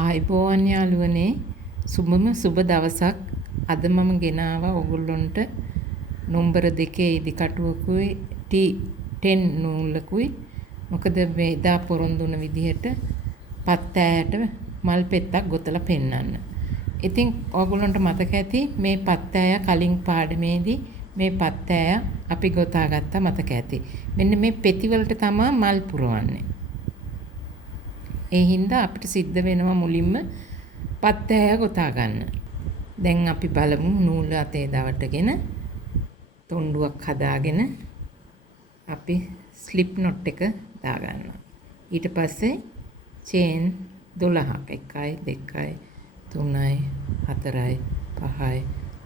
ආයිබෝවන් යාළුවනේ සුබ දවසක් අද මම ගෙනාවා ඔයගොල්ලන්ට නම්බර 2 ඉදි කටුවකුයි T10 නූලකුයි මොකද මේ එදා පොරොන්දු වුණ විදිහට පත් ඈයට මල් පෙත්තක් ගොතලා පෙන්නන්න. ඉතින් ඔයගොල්ලන්ට මතක ඇති මේ පත් ඈය කලින් පාඩමේදී මේ පත් ඈය අපි ගොතාගත්ත මතක ඇති. මෙන්න මේ පෙති වලට තමයි මල් පුරවන්නේ. ඒ හින්දා අපිට සිද්ධ වෙනවා මුලින්ම පත් ඈය ගොතා ගන්න. දැන් අපි බලමු නූල අතේ දවටගෙන තොණ්ඩුවක් හදාගෙන අපි ස්ලිප් නොට් එක දාගන්නවා. ඊට පස්සේ චේන් 12ක් 1යි 2යි 3යි 4යි 5යි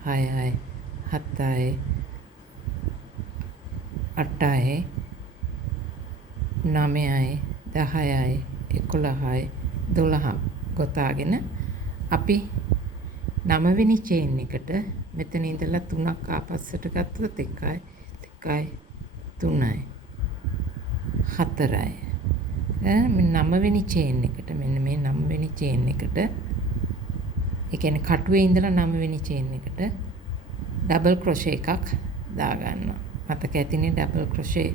6යි 7යි 8යි 9යි 10යි 11යි 12ක් ගොතාගෙන අපි 9 වෙනි චේන් එකට මෙතන ඉඳලා 3ක් ආපස්සට ගත්තොත් 1යි 2යි 3යි 4යි මේ 9 වෙනි චේන් එකට මෙන්න මේ 9 වෙනි චේන් එකට ඒ කියන්නේ කටුවේ ඉඳලා 9 වෙනි චේන් එකට ඩබල් ක්‍රොෂේ එකක් දාගන්නවා. මතක ඇතිනේ ඩබල් ක්‍රොෂේ.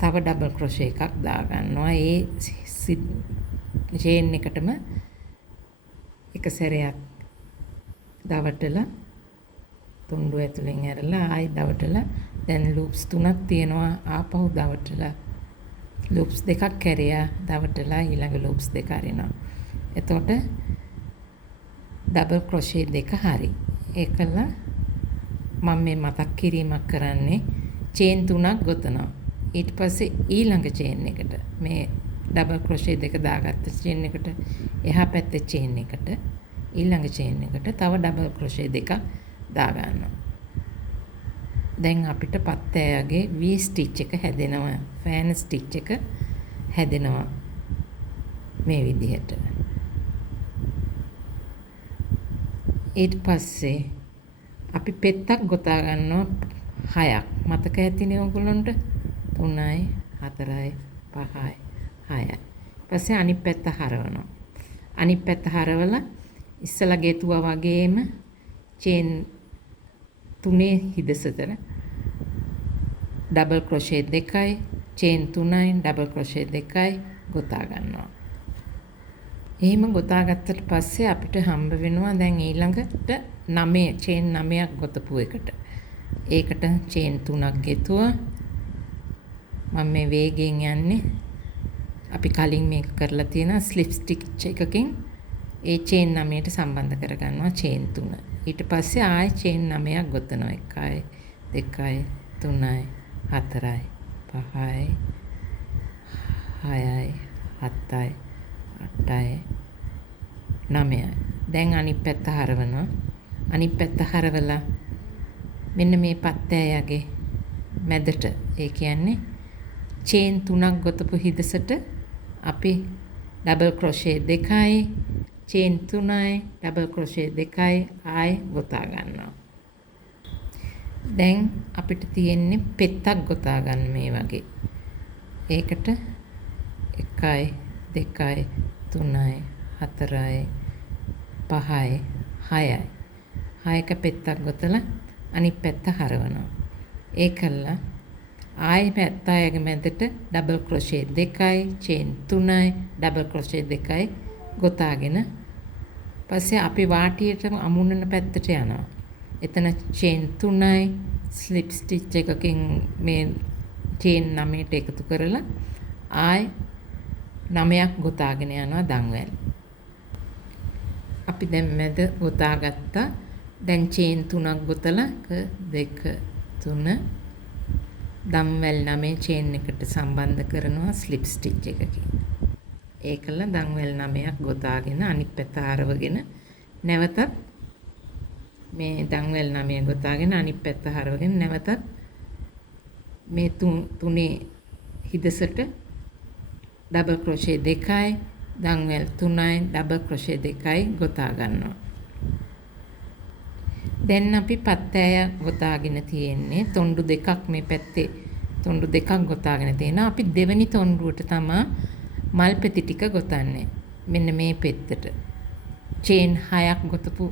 තව ඩබල් ක්‍රොෂේ එකක් දාගන්නවා. ඒ චේන් එකටම එක සැරයක් දවටලා තුණ්ඩුව ඇතුලෙන් ඇරලා ආයි දවටලා දැන් ලූප්ස් 3ක් තියෙනවා. ආපහු දවටලා ලූප්ස් දෙකක් කැරියා දවටලා ඊළඟ ලූප්ස් දෙක අරිනවා. එතකොට ඩබල් ක්‍රොෂේ දෙක හරි. ඒකල මම මේ මතක් කිරීමක් කරන්නේ චේන් 3ක් ගොතනවා. ඊට පස්සේ ඊළඟ චේන් එකට මේ ඩබල් ක්‍රොෂේ දෙක දාගත්ත චේන් එකට එහා පැත්තේ චේන් එකට ඊළඟ චේන් එකට තව ඩබල් ක්‍රොෂේ දෙකක් දාගන්නවා. දැන් අපිට පත් ඈයගේ V ස්ටිච් එක හැදෙනවා. ෆෑන් ස්ටිච් එක හැදෙනවා මේ විදිහට. ඊට පස්සේ අපි පෙත්තක් ගොතා ගන්නවා 6ක්. මතක ඇතිනේ ඔයගොල්ලන්ට 3යි 4යි 5යි 6යි. ඊපස්සේ අනිත් පැත්ත හරවනවා. අනිත් පැත්ත හරවලා ඉස්සලා ගෙතුවා වගේම චේන් 3 හිදසතර ඩබල් ක්‍රොෂේ 2යි චේන් 3යි ඩබල් ක්‍රොෂේ 2යි ගොතා ගන්නවා. එහෙම ගොතාගත්තට පස්සේ අපිට හම්බ වෙනවා දැන් ඊළඟට 9 චේන් 9ක් ගොතපු එකට. ඒකට චේන් 3ක් ගෙතුවා. මම මේ වේගයෙන් යන්නේ. අපි කලින් මේක කරලා තියෙනවා ස්ලිප් ස්ටිච් එකකින් ඒ චේන් 9ට සම්බන්ධ කරගන්නවා චේන් 3. ඊට පස්සේ ආයෙ චේන් 9ක් ගොතනවා. 1යි 2යි 3යි 4යි 5යි 6යි 7යි 8යි 9යි. දැන් අනිත් පැත්ත හරවනවා. අනිත් පැත්ත හරවලා මෙන්න මේ පත් ඈයගේ මැදට ඒ කියන්නේ චේන් 3ක් ගොතපු හිදසට අපි ඩබල් ක්‍රොෂේ 2යි චේන් 3යි ඩබල් ක්‍රොෂේ 2යි ආයෙ ගොතා ගන්නවා. දැන් අපිට තියෙන්නේ පෙත්තක් ගොතා ගන්න මේ වගේ. ඒකට 1යි 2යි 3යි 4යි 5යි 6යි 6ක පෙත්තක් ගොතලා අනිත් පැත්ත හරවනවා. ඒකල්ලා ආයෙ පැත්ත අයගේ මැදට ඩබල් ක්‍රොෂේ 2යි චේන් 3යි ඩබල් ක්‍රොෂේ 2යි ගොතාගෙන පස්සේ අපි වාටියට අමුණන පැත්තට යනවා. එතන චේන් 3යි ස්ලිප් ස්ටිච් එකකින් මේ චේන් 9ට එකතු කරලා ආයෙ 9ක් ගොතාගෙන යනවා දන්වැල්. අපි දැන් මැද ගොතාගත්තා. දැන් චේන් 3ක් ගොතලා 1 2 3 දම්වැල් 9 චේන් එකට සම්බන්ධ කරනවා ස්ලිප් ස්ටිච් එකකින්. ඒකල දම්වැල් 9ක් ගොතාගෙන අනිත් පැත්ත හරවගෙන නැවතත් මේ දම්වැල් 9 ගොතාගෙන අනිත් පැත්ත හරවගෙන නැවතත් මේ තුනේ හිදසට ඩබල් ක්‍රොෂේ 2යි දම්වැල් 3යි ඩබල් ක්‍රොෂේ 2යි ගොතා ගන්නවා. දැන් අපි පත් ඈය ගොතාගෙන තියෙන්නේ තොණ්ඩු දෙකක් මේ පැත්තේ තොණ්ඩු දෙකක් ගොතාගෙන තියෙනවා. අපි දෙවෙනි තොණ්ඩුවට තමයි මල් පෙති ටික ගොතන්නේ. මෙන්න මේ පෙත්තට. චේන් 6ක් ගොතපු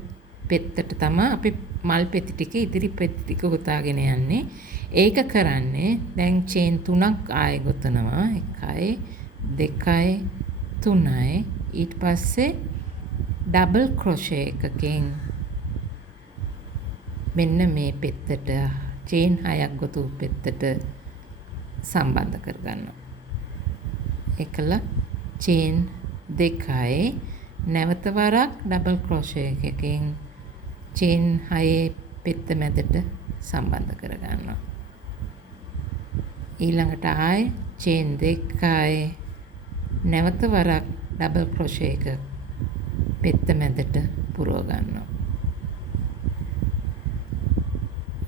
පෙත්තට තමයි අපි මල් පෙති ටික ඉදිරි පෙති ටික ගොතාගෙන යන්නේ. ඒක කරන්නේ දැන් චේන් 3ක් ආයෙ ගොතනවා. 1යි 2යි 3යි ඊට පස්සේ ඩබල් ක්‍රොෂේ එකකින් මෙන්න මේ පෙත්තට චේන් 6ක් ගොතපු පෙත්තට සම්බන්ධ කරගන්නවා. එකල චේන් 2යි නැවත වරක් ඩබල් ක්‍රොෂේ එකකින් චේන් 6 පෙත්ත මැදට සම්බන්ධ කරගන්නවා. ඊළඟට ආයි චේන් 2යි නැවත වරක් ඩබල් ක්‍රොෂේ එක පෙත්ත මැදට පුරව ගන්නවා.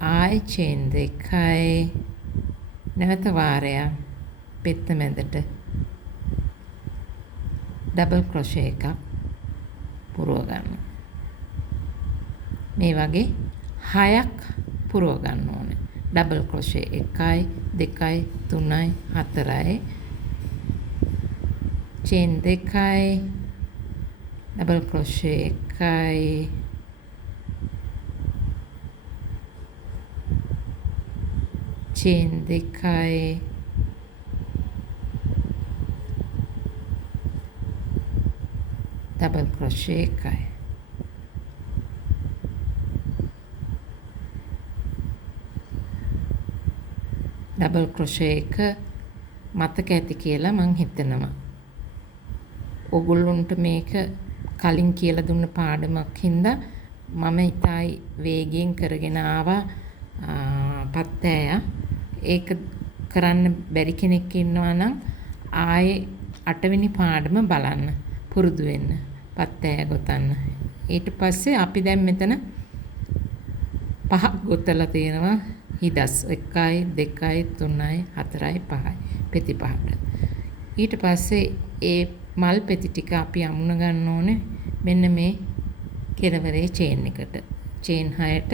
ආයි චේන් 2යි නැවත වාරයක් පෙත්ත මැදට ඩබල් ක්‍රොෂේ එකක් පුරව ගන්නවා. මේ වගේ 6ක් පුරව ගන්න ඕනේ. ඩබල් ක්‍රොෂේ 1යි 2යි 3යි 4යි චේන් 2යි ඩබල් ක්‍රොෂේ 1යි චේන් 2යි ඩබල් ක්‍රොෂේ 1යි ඩබල් ක්‍රොෂේ එක මතක ඇති කියලා මං හිතනවා. ඔගොල්ලොන්ට මේක කලින් කියලා දුන්න පාඩමක් හින්දා මම ඉතාලි වේගයෙන් කරගෙන ආවා පත්තෑය. ඒක කරන්න බැරි කෙනෙක් ඉන්නවා නම් ආයේ 8 වෙනි පාඩම බලන්න පුරුදු වෙන්න. පත්තෑය ගොතන්න. ඊට පස්සේ අපි දැන් මෙතන 5ක් ගොතලා තියෙනවා. හිදස් 1යි 2යි 3යි 4යි 5යි පෙති 5ට. ඊට පස්සේ ඒ මල් පෙති ටික අපි අමුණ ගන්න ඕනේ මෙන්න මේ කෙළවරේ චේන් එකට. චේන් 6ට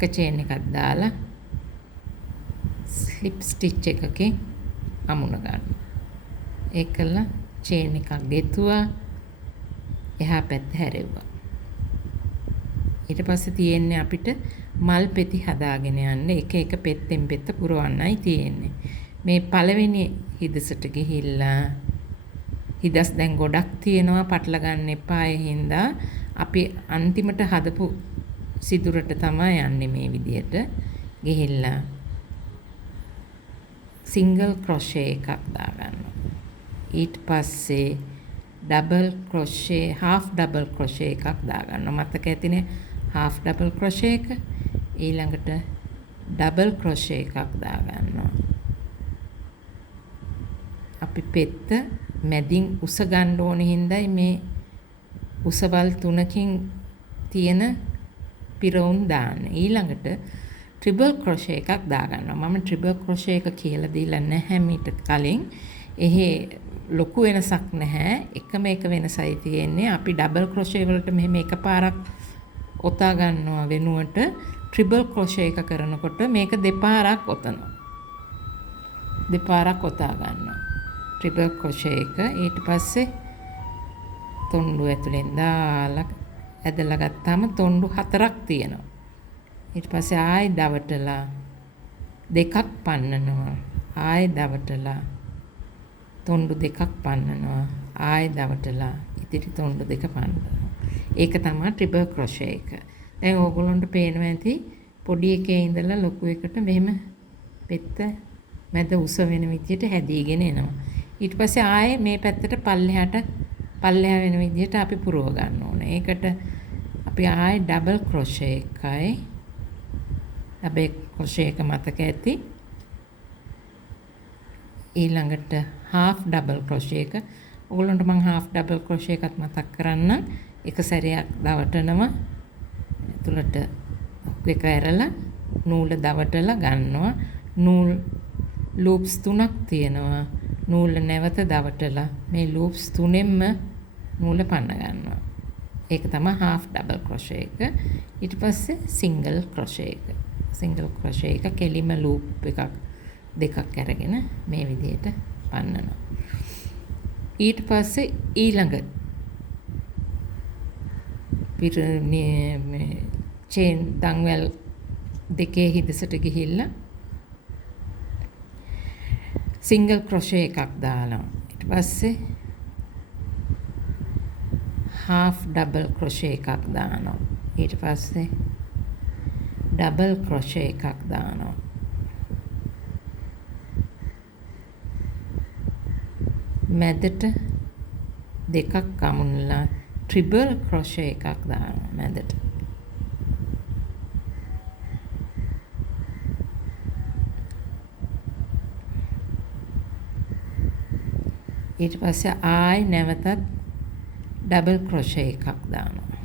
එක චේන් එකක් දාලා ස්ලිප් ස්ටිච් එකකින් අමුණ ගන්න. ඒකල චේන් එකක් ගෙතුවා එහා පැත්ත හැරෙව්වා. ඊට පස්සේ තියෙන්නේ අපිට මල් පෙති හදාගෙන යන්න එක පෙත්තෙන් පෙත්ත පුරවන්නයි තියෙන්නේ. මේ පළවෙනි හිදසට ගිහිල්ලා හිදස් දැන් ගොඩක් තියෙනවා පටල ගන්න එපා. ඒ හින්දා අපි අන්තිමට හදපු සිදුරට තමයි යන්නේ මේ විදියට. ගිහිල්ලා සිංගල් ක්‍රොෂේ එකක් දාගන්නවා. ඊට පස්සේ double crochet half double crochet එකක් දාගන්නවා. මතක ඇතිනේ half ඩබල් ක්‍රොෂේ එක. ඊළඟට ඩබල් ක්‍රොෂේ එකක් දාගන්නවා. අපි පෙත්ත මැදින් උස ගන්න ඕන හින්දායි මේ උසවල් 3කින් තියෙන පිරවුම් දාන්නේ. ඊළඟට ට්‍රිබල් ක්‍රොෂේ එකක් දාගන්නවා. මම ට්‍රිබල් ක්‍රොෂේ එක කියලා දීලා නැහැ මීට කලින්. එහෙ ලොකු වෙනසක් නැහැ. එකම එක වෙනසයි තියෙන්නේ. අපි ඩබල් ක්‍රොෂේ වලට මෙහෙම එකපාරක් ඔතා ගන්නවා වෙනුවට ට්‍රිබල් ක්‍රොෂේ එක කරනකොට මේක දෙපාරක් ඔතනවා. දෙපාරක් ඔතා ගන්නවා. ට්‍රිබල් ක්‍රොෂේ එක ඊට පස්සේ තොණ්ඩු ඇතුලෙන් දාලා ඇදලා ගත්තාම තොණ්ඩු 4ක් තියෙනවා. ඊට පස්සේ ආයෙ දවටලා දෙකක් පන්නනවා. ආයෙ දවටලා තොණ්ඩු දෙකක් පන්නනවා. ආයෙ දවටලා ඉතිරි තොණ්ඩු දෙක පන්නනවා. ඒක තමයි ට්‍රිබල් ක්‍රොෂේ එක. දැන් ඕගොල්ලන්ට පේනවා ඇති පොඩි එකේ ඉඳලා ලොකු එකට මෙහෙම පෙත්ත මැද උස වෙන විදියට හැදීගෙන එනවා. ඊට පස්සේ ආයේ මේ පැත්තට පල්ලෙහා වෙන විදියට අපි පුරව ගන්න ඕනේ. ඒකට අපි ආයේ ඩබල් ක්‍රොෂේ එකයි ඩබල් ක්‍රොෂේ එක මතක ඇති. ඊළඟට half ඩබල් ක්‍රොෂේ එක. ඕගොල්ලන්ට මම half ඩබල් ක්‍රොෂේ එකත් මතක් කරන්න. එක සැරයක් දවටනවා. ඇතුළට එක ඇරලා නූල දවටලා ගන්නවා. නූල් ලූප්ස් 3ක් තියෙනවා. නූල නැවත දවටලා මේ ලූප්ස් 3ෙන්ම නූල පන්න ගන්නවා. ඒක තමයි half ඩබල් ක්‍රොෂේ එක. ඊට පස්සේ සිංගල් ක්‍රොෂේ එක. සිංගල් ක්‍රොෂේ එක කෙලිම ලූප් එකක් දෙකක් අරගෙන මේ විදිහට පන්නනවා. ඊට පස්සේ ඊළඟ චේන් දන්වැල් දෙකේ හිදසට ගිහිල්ලා සිංගල් ක්‍රොෂේ එකක් දානවා. ඊට පස්සේ half double crochet එකක් දානවා. ඊට පස්සේ double crochet එකක් දානවා. මැදට දෙකක් අමුණලා triple crochet එකක් දානවා මැදට. ඊට පස්සේ ආයි නැවතත් double crochet එකක් දානවා.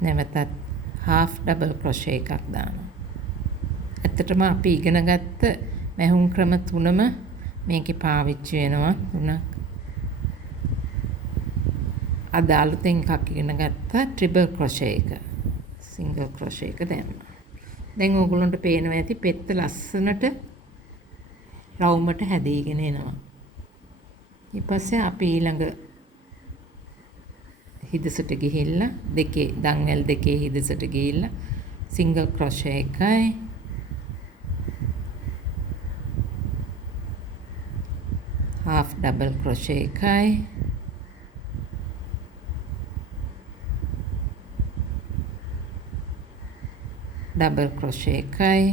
නැවතත් half double crochet එකක් දානවා. ඇත්තටම අපි ඉගෙන ගත්ත මැහුම් ක්‍රම තුනම මේකේ පාවිච්චි වෙනවා. තුනක්. අද අලුතෙන් එකක් ඉගෙන ගත්තා triple crochet එක. single crochet එක දැම්මා. දැන් ඕගොල්ලන්ට පේනවා ඇති පෙත්ත ලස්සනට රවුමට හැදීගෙන එනවා. ඊට පස්සේ අපි ඊළඟ හිදසට ගිහිල්ලා දෙකේ දන්වැල් දෙකේ හිදසට ගිහිල්ලා single crochet එකයි half double crochet එකයි double crochet එකයි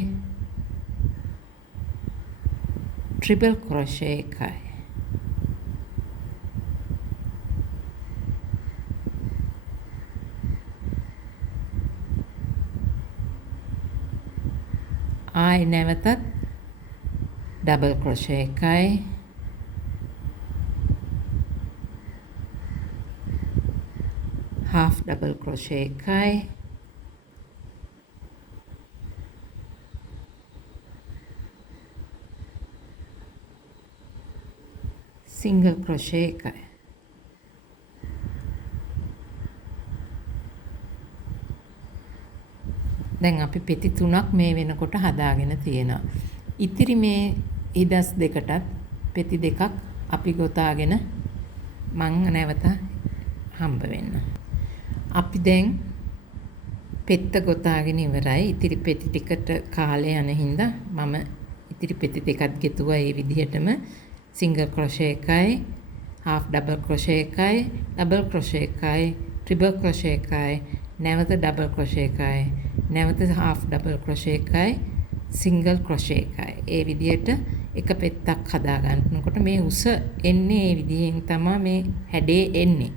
triple crochet එකයි ආයි නැවතත් double crochet එකයි half double crochet එකයි single crochet එකයි. දැන් අපි පෙති තුනක් මේ වෙනකොට හදාගෙන තියෙනවා. ඉතිරි මේ හිදස් දෙකටත් පෙති දෙකක් අපි ගොතාගෙන මං නැවත හම්බ වෙන්න. අපි දැන් පෙත්ත ගොතාගෙන ඉවරයි. ඉතිරි පෙති ටිකට කාලය යන හින්දා මම ඉතිරි පෙති දෙකක් ගෙතුවා ඒ විදිහටම single crochet එකයි half double crochet එකයි double crochet එකයි triple crochet එකයි නැවත double crochet එකයි නැවත half double crochet එකයි single crochet එකයි. ඒ විදිහට එක පෙත්තක් හදා ගන්නකොට මේ උස එන්නේ ඒ විදිහෙන් තමයි මේ හැඩේ එන්නේ.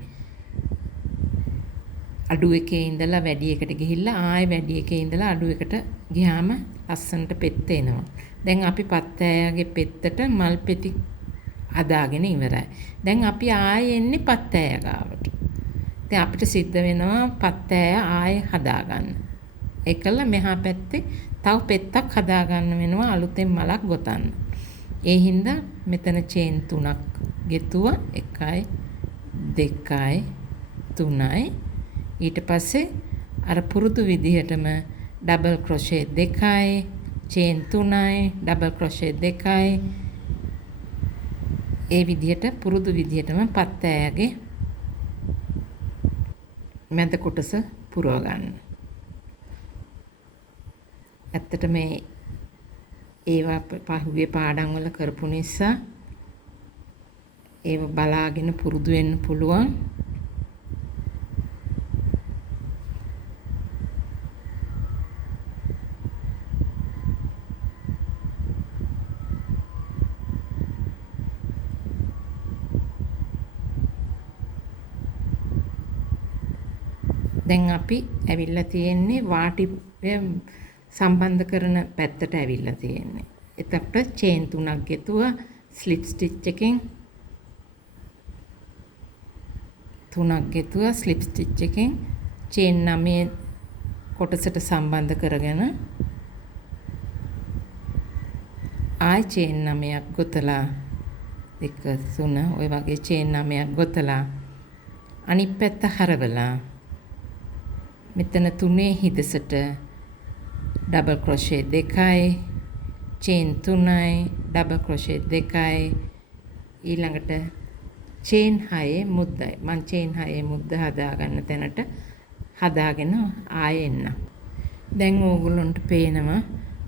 අඩු එකේ ඉඳලා වැඩි එකට ගිහිල්ලා ආයෙ වැඩි එකේ ඉඳලා අඩු එකට ගියාම ලස්සනට පෙත්ත එනවා. දැන් අපි පත්තෑයගේ පෙත්තට මල් පෙති හදාගෙන ඉවරයි. දැන් අපි ආයෙ එන්නේ පත්තෑය ගාවට. ඉතින් අපිට සිද්ධ වෙනවා පත්තෑය ආයෙ හදාගන්න. ඒකල මෙහා පැත්තේ තව පෙත්තක් හදාගන්න වෙනවා අලුතෙන් මලක් ගොතන්න. ඒ හින්දා මෙතන චේන් 3ක් ගෙතුවා 1යි 2යි 3යි ඊට පස්සේ අර පුරුදු විදිහටම ඩබල් ක්‍රොෂේ 2යි චේන් 3යි ඩබල් ක්‍රොෂේ 2යි ඒ විදිහට පුරුදු විදිහටම පත්තෑයගේ මැද කොටස පුරව ගන්න. ඇත්තට මේ ඒවා පහුගිය පාඩම් වල කරපු නිසා ඒව බලාගෙන පුරුදු වෙන්න පුළුවන්. දැන් අපි ඇවිල්ලා තියෙන්නේ වාටි සම්බන්ධ කරන පැත්තට ඇවිල්ලා තියෙන්නේ. එතකොට චේන් 3ක් ගෙතුවා ස්ලිප් ස්ටිච් එකෙන් 3ක් ගෙතුවා ස්ලිප් ස්ටිච් එකෙන් චේන් 9 කොටසට සම්බන්ධ කරගෙන ආයි චේන් 9ක් ගොතලා 1 3 ඔය වගේ චේන් 9ක් ගොතලා අනිත් පැත්ත හරවලා මෙතන 3 හිදසට ඩබල් ක්‍රොෂේ 2යි, චේන් 3යි, ඩබල් ක්‍රොෂේ 2යි, ඊළඟට චේන් 6 මුද්දයි. මම චේන් 6 මුද්ද හදාගන්න තැනට හදාගෙන ආයෙ එන්නම්. දැන් ඕගොල්ලන්ට පේනවා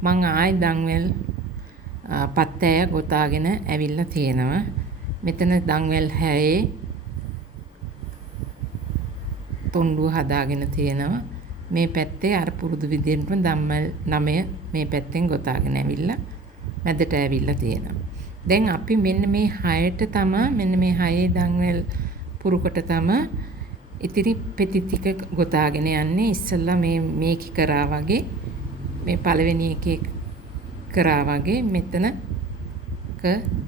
මං ආයෙ දන්වැල් පත්තෑය ගොතාගෙන ඇවිල්ලා තියෙනවා. මෙතන දන්වැල් 6 තොණ්ඩුව හදාගෙන තියෙනවා. මේ පැත්තේ අර පුරුදු විදිහටම දම්වැල් 9 මේ පැත්තෙන් ගොතාගෙන ඇවිල්ලා මැදට ඇවිල්ලා තියෙනවා. දැන් අපි මෙන්න මේ 6ට තමයි මෙන්න මේ 6 දන්වැල් පුරුකට තමයි ඉතිරි පෙති ටික ගොතාගෙන යන්නේ. ඉස්සෙල්ලා මේක කරා වගේ මේ පළවෙනි එකේ කරා වගේ මෙතන 1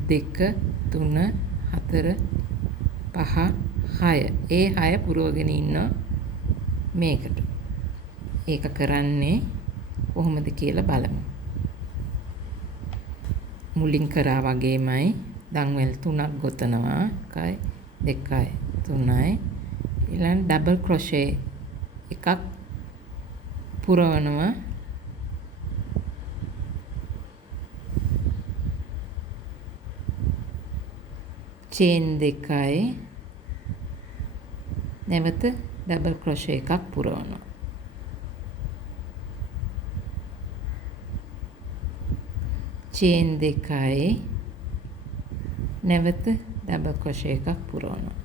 2 3 4 5 6 ඒ 6 පුරවගෙන ඉන්නවා මේකට. ඒක කරන්නේ කොහොමද කියලා බලමු. මුලින් කරා වගේමයි දන්වැල් 3ක් ගොතනවා. 1යි 2යි 3යි. ඊළඟ ඩබල් ක්‍රොෂේ එකක් පුරවනවා. චේන් 2යි නැවත ඩබල් ක්‍රොෂේ එකක් පුරවනවා. චේන් 2යි නැවත ඩබල් ක්‍රොෂේ එකක් පුරවනවා.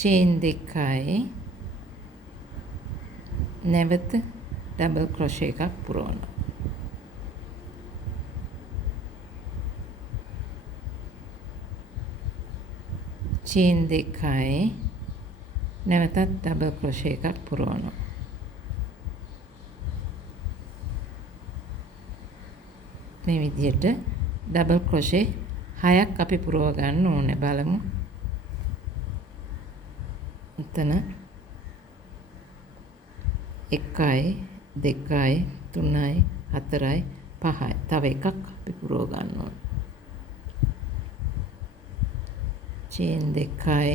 චේන් 2යි නැවත ඩබල් ක්‍රොෂේ එකක් පුරවනවා. චේන් 2යි නැවතත් ඩබල් ක්‍රොෂේ එකක් පුරවනවා. මේ විදිහට ඩබල් ක්‍රොෂේ 6ක් අපි පුරව ගන්න ඕනේ. බලමු. එතන 1යි 2යි 3යි 4යි 5යි තව එකක් අපි පුරව ගන්න ඕනේ. චේන් 2යි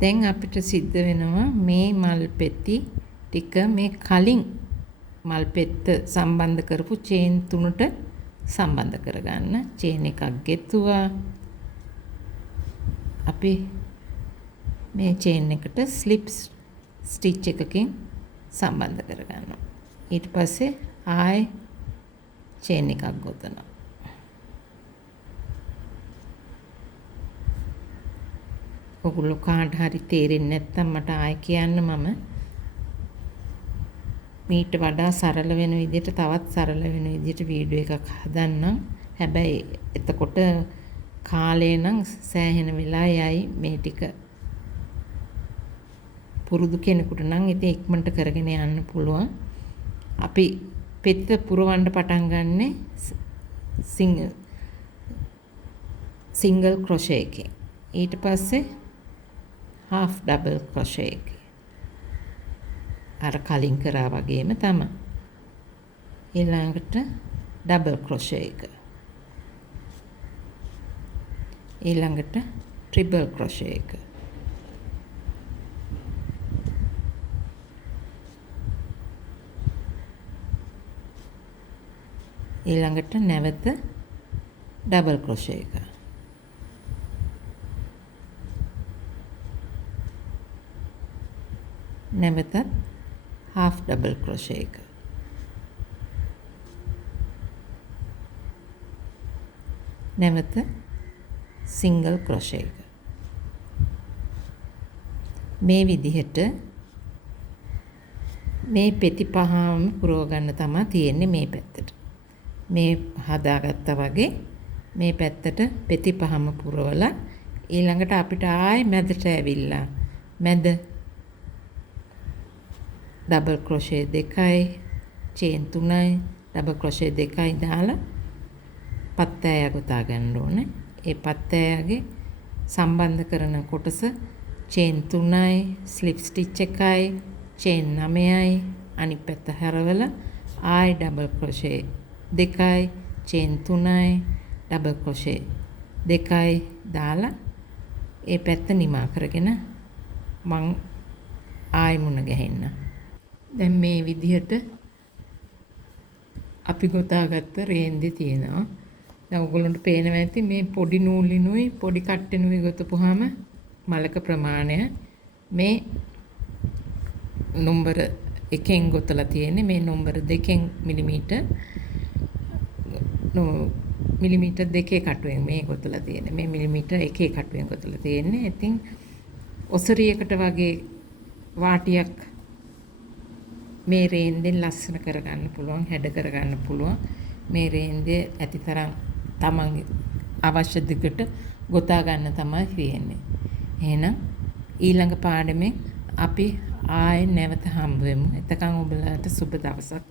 දැන් අපිට සිද්ධ වෙනවා මේ මල් පෙති ටික මේ කලින් මල් පෙත්ත සම්බන්ධ කරපු චේන් 3ට සම්බන්ධ කරගන්න. චේන් එකක් ගෙතුවා. අපි මේ චේන් එකට ස්ලිප් ස්ටිච් එකකින් සම්බන්ධ කරගන්නවා. ඊට පස්සේ ආයෙ චේන් එකක් ගොතනවා. ඔගොල්ලෝ කාට හරි තේරෙන්නේ නැත්නම් මට ආයෙ කියන්න. මම මීට වඩා සරල වෙන විදිහට තවත් සරල වෙන විදිහට වීඩියෝ එකක් හදන්නම්. හැබැයි එතකොට කාලේ නම් සෑහෙන වෙලා යයි මේ ටික පුරුදු කෙනෙකුට නම් ඉතින් ඉක්මනට කරගෙන යන්න පුළුවන්. අපි පෙත්ත පුරවන්න පටන් ගන්නෙ සිංගල් ක්‍රොෂේ එකෙන්. ඊට පස්සේ half double crochet එක. අර කලින් කරා වගේම තමයි. ඊළඟට double crochet එක. ඊළඟට triple crochet එක. ඊළඟට නැවත double crochet එක. නැවතත් half double crochet එක. නැවත single crochet එක. මේ විදිහට මේ පෙති පහම පුරව ගන්න තමයි තියෙන්නේ මේ පැත්තට. මේ හදාගත්තා වගේ මේ පැත්තට පෙති පහම පුරවලා ඊළඟට අපිට ආයෙ මැදට ඇවිල්ලා මැද double crochet 2යි chain 3යි double crochet 2යි දාලා පත්තෑය ගොතා ගන්න ඕනේ. ඒ පත්තෑයගේ සම්බන්ධ කරන කොටස chain 3යි slip stitch එකයි චේන් 9යි අනිත් පැත්ත හැරවලා ආයි ඩබල් ක්‍රොෂේ 2යි චේන් 3යි ඩබල් ක්‍රොෂේ 2යි දාලා ඒ පැත්ත නිමා කරගෙන මං ආයි මුණ ගැහෙන්න. දැන් මේ විදිහට අපි ගොතාගත්ත රේන්දේ තියෙනවා. දැන් ඔයගොල්ලන්ට පේනවා ඇති මේ පොඩි නූලිනුයි පොඩි කට්ටෙනුයි ගොතපුවාම මලක ප්‍රමාණය මේ නම්බර 1න් ගොතලා තියෙන්නේ මේ නම්බර 2න් මිලිමීටර් 2 කටුවෙන් මේ ගොතලා තියෙන්නේ. මේ මිලිමීටර් 1 කටුවෙන් ගොතලා තියෙන්නේ. ඉතින් ඔසරියකට වගේ වාටියක් මේ රේන්දෙන් ලස්සන කරගන්න පුළුවන්, හැඩ කරගන්න පුළුවන්. මේ රේන්දේ ඇතිතරම් තමන්ගේ අවශ්‍ය දිගට ගොතා ගන්න තමයි තියෙන්නේ. එහෙනම් ඊළඟ පාඩමෙන් අපි ආයෙ නැවත හම්බ වෙමු. එතකන් ඔබලාට සුබ දවසක්.